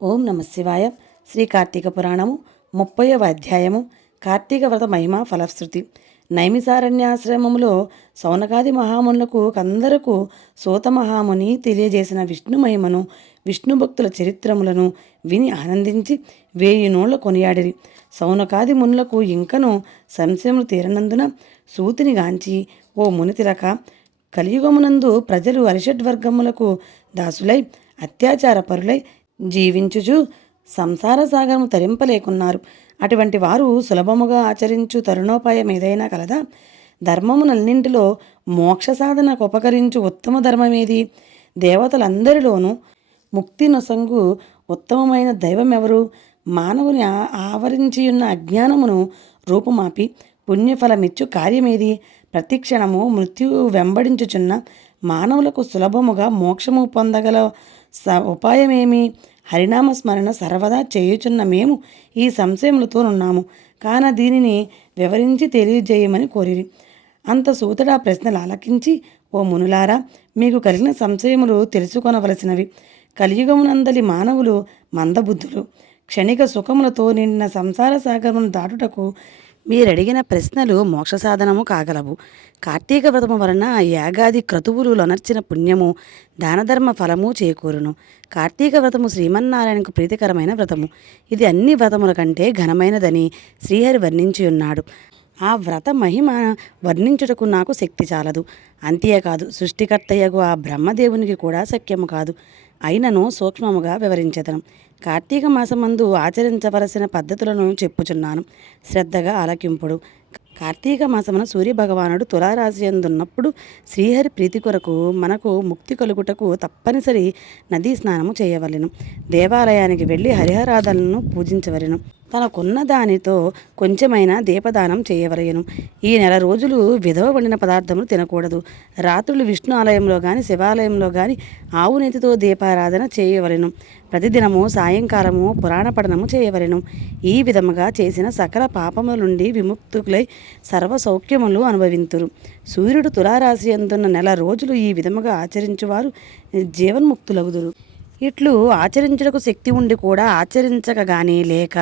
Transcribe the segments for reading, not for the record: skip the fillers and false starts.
ఓం నమ శివాయ. శ్రీ కార్తీక పురాణము 30వ అధ్యాయము. కార్తీక వ్రత మహిమ ఫలశ్రుతి. నైమిసారణ్యాశ్రమములో సౌనకాది మహామునులకు కందరకు సూత మహాముని తెలియజేసిన విష్ణు మహిమను, విష్ణు భక్తుల చరిత్రములను విని ఆనందించి 1000 నోళ్ల కొనియాడిరి. సౌనకాది మునులకు ఇంకను సంశయములు తీరనందున సూతిని గాంచి, ఓ మునితిలక, కలియుగమునందు ప్రజలు అరిషడ్వర్గములకు దాసులై అత్యాచార పరులై జీవించుచు సంసార సాగరము తరింపలేకున్నారు. అటువంటి వారు సులభముగా ఆచరించు తరుణోపాయం ఏదైనా కలదా? ధర్మమునన్నింటిలో మోక్ష సాధనకు ఉపకరించు ఉత్తమ ధర్మమేది? దేవతలందరిలోనూ ముక్తి నొసంగు ఉత్తమమైన దైవం ఎవరు? మానవుని ఆవరించియున్న అజ్ఞానమును రూపుమాపి పుణ్యఫలమిచ్చు కార్యమేది? ప్రతిక్షణము మృత్యువు వెంబడించుచున్న మానవులకు సులభముగా మోక్షము పొందగల ఉపాయమేమి? హరినామ స్మరణ సర్వదా చేయుచున్న మేము ఈ సంశయములతోనున్నాము కాన దీనిని వివరించి తెలియజేయమని కోరిరి. అంత సూతుడా ప్రశ్నలు ఆలకించి, ఓ మునులారా, మీకు కలిగిన సంశయములు తెలుసుకొనవలసినవి. కలియుగమునందలి మానవులు మందబుద్ధులు. క్షణిక సుఖములతో నిండిన సంసార సాగరమును దాటుటకు మీరడిగిన ప్రశ్నలు మోక్ష సాధనము కాగలవు. కార్తీక వ్రతము వలన యాగాది క్రతువులు లొనర్చిన పుణ్యము, దానధర్మ ఫలము చేకూరును. కార్తీక వ్రతము శ్రీమన్నారాయణకు ప్రీతికరమైన వ్రతము. ఇది అన్ని వ్రతముల కంటే ఘనమైనదని శ్రీహరి వర్ణించి ఉన్నాడు. ఆ వ్రత మహిమ వర్ణించుటకు నాకు శక్తి చాలదు. అంతేకాదు, సృష్టికర్తయ్యగు ఆ బ్రహ్మదేవునికి కూడా శక్యము కాదు. అయినను సూక్ష్మముగా వివరించెదను. కార్తీక మాసమందు ఆచరించవలసిన పద్ధతులను చెప్పుచున్నాను, శ్రద్ధగా ఆలకింపుడు. కార్తీక మాసమున సూర్యభగవానుడు తులారాశి అందున్నప్పుడు శ్రీహరి ప్రీతి కొరకు మనకు ముక్తి కలుగుటకు తప్పనిసరి నదీ స్నానము చేయవలెను. దేవాలయానికి వెళ్ళి హరిహరాధనలను పూజించవలెను. తనకున్న దానితో కొంచెమైనా దీపదానం చేయవలెను. ఈ నెల రోజులు విధవ వండిన పదార్థములు తినకూడదు. రాత్రులు విష్ణు ఆలయంలో కానీ శివాలయంలో కానీ ఆవు నెతితో దీపారాధన చేయవలెను. ప్రతిదినము సాయంకాలము పురాణ పఠనము చేయవలెను. ఈ విధముగా చేసిన సకల పాపముల నుండి విముక్తులై సర్వ సౌఖ్యములు అనుభవింతురు. సూర్యుడు తులారాశి అందున్న నెల రోజులు ఈ విధముగా ఆచరించువారు జీవన్ముక్తులగుదురు. ఇట్లు ఆచరించుటకు శక్తి ఉండి కూడా ఆచరించక గాని, లేక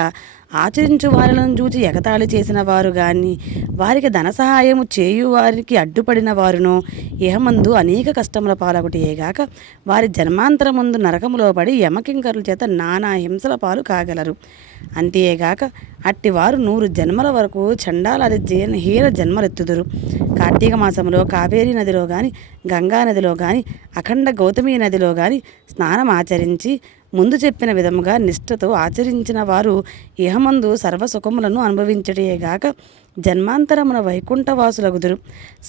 ఆచరించు వారిలను చూచి ఎగతాళి చేసిన వారు గాని, వారికి ధన సహాయము చేయు వారికి అడ్డుపడిన వారును ఇహమందు అనేక కష్టముల పాలొకటియేగాక వారి జన్మాంతరముందు నరకములో పడి యమకింకరుల చేత నానా హింసల పాలు కాగలరు. అంతేగాక అట్టివారు 100 జన్మల వరకు చండాలాది హీన జన్మలెత్తుదురు. కార్తీక మాసంలో కావేరీ నదిలో కానీ, గంగా నదిలో కానీ, అఖండ గౌతమి నదిలో కానీ స్నానం ఆచరించి ముందు చెప్పిన విధముగా నిష్ఠతో ఆచరించిన వారు ఇహమందు సర్వసుఖములను అనుభవించటేగాక జన్మాంతరమున వైకుంఠవాసులగుదురు.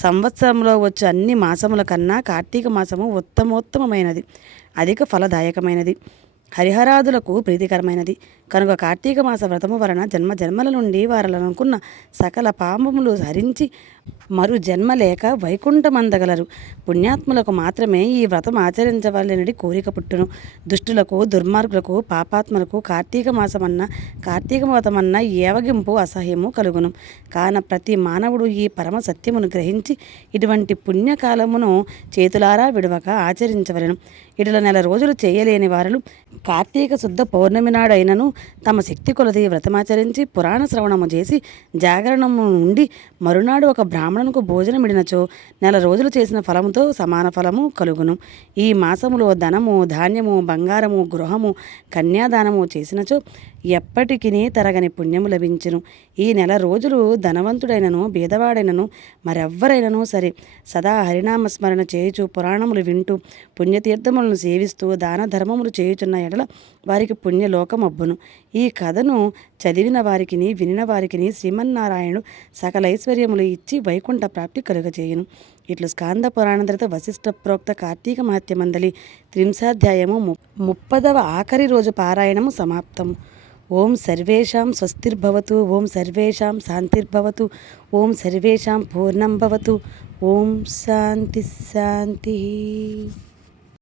సంవత్సరంలో వచ్చు అన్ని మాసముల కన్నా కార్తీక మాసము ఉత్తమోత్తమైనది, అధిక ఫలదాయకమైనది, హరిహరాదులకు ప్రీతికరమైనది. కనుక కార్తీక మాస వ్రతము వలన జన్మల నుండి వారలనుకున్న సకల పాపములు హరించి మరు జన్మ లేక వైకుంఠమందగలరు. పుణ్యాత్ములకు మాత్రమే ఈ వ్రతం ఆచరించవలనడి కోరిక పుట్టును. దుష్టులకు, దుర్మార్గులకు, పాపాత్మలకు కార్తీక మాసమన్నా కార్తీక వ్రతమన్నా ఏవగింపు అసహ్యము కలుగును. కాన ప్రతి మానవుడు ఈ పరమ సత్యమును గ్రహించి ఇటువంటి పుణ్యకాలమును చేతులారా విడవక ఆచరించవలెను. ఇటుల నెల రోజులు చేయలేని వారు కార్తీక శుద్ధ పౌర్ణమి నాడైనను తమ శక్తి కొలది వ్రతమాచరించి పురాణ శ్రవణము చేసి జాగరణము ఉండి మరునాడు ఒక బ్రాహ్మణునికి భోజనమిడినచో నెల రోజులు చేసిన ఫలముతో సమాన ఫలము కలుగును. ఈ మాసములో ధనము, ధాన్యము, బంగారము, గృహము, కన్యాదానము చేసినచో ఎప్పటికీ తరగని పుణ్యము లభించును. ఈ నెల రోజులు ధనవంతుడైనను బీదవాడైనను మరెవ్వరైనను సరే సదా హరినామస్మరణ చేయుచు పురాణములు వింటూ పుణ్యతీర్థములను సేవిస్తూ దాన ధర్మములు చేయుచున్న ఎడల వారికి పుణ్యలోకమబ్బును. ఈ కథను చదివిన వారికి వినిన వారికి శ్రీమన్నారాయణుడు సకల ఐశ్వర్యములు ఇచ్చి వైకుంఠ ప్రాప్తి కలుగజేయును. ఇట్లు స్కాంద పురాణధృత వశిష్ఠ ప్రోక్త కార్తీక మహత్యమందలి 30వ 30వ ఆఖరి రోజు పారాయణము సమాప్తము. ఓం సర్వేషాం స్వస్తిర్భవతు. ఓం సర్వేషాం శాంతిర్భవతు. ఓం సర్వేషాం పూర్ణం భవతు. ఓం శాంతి శాంతి.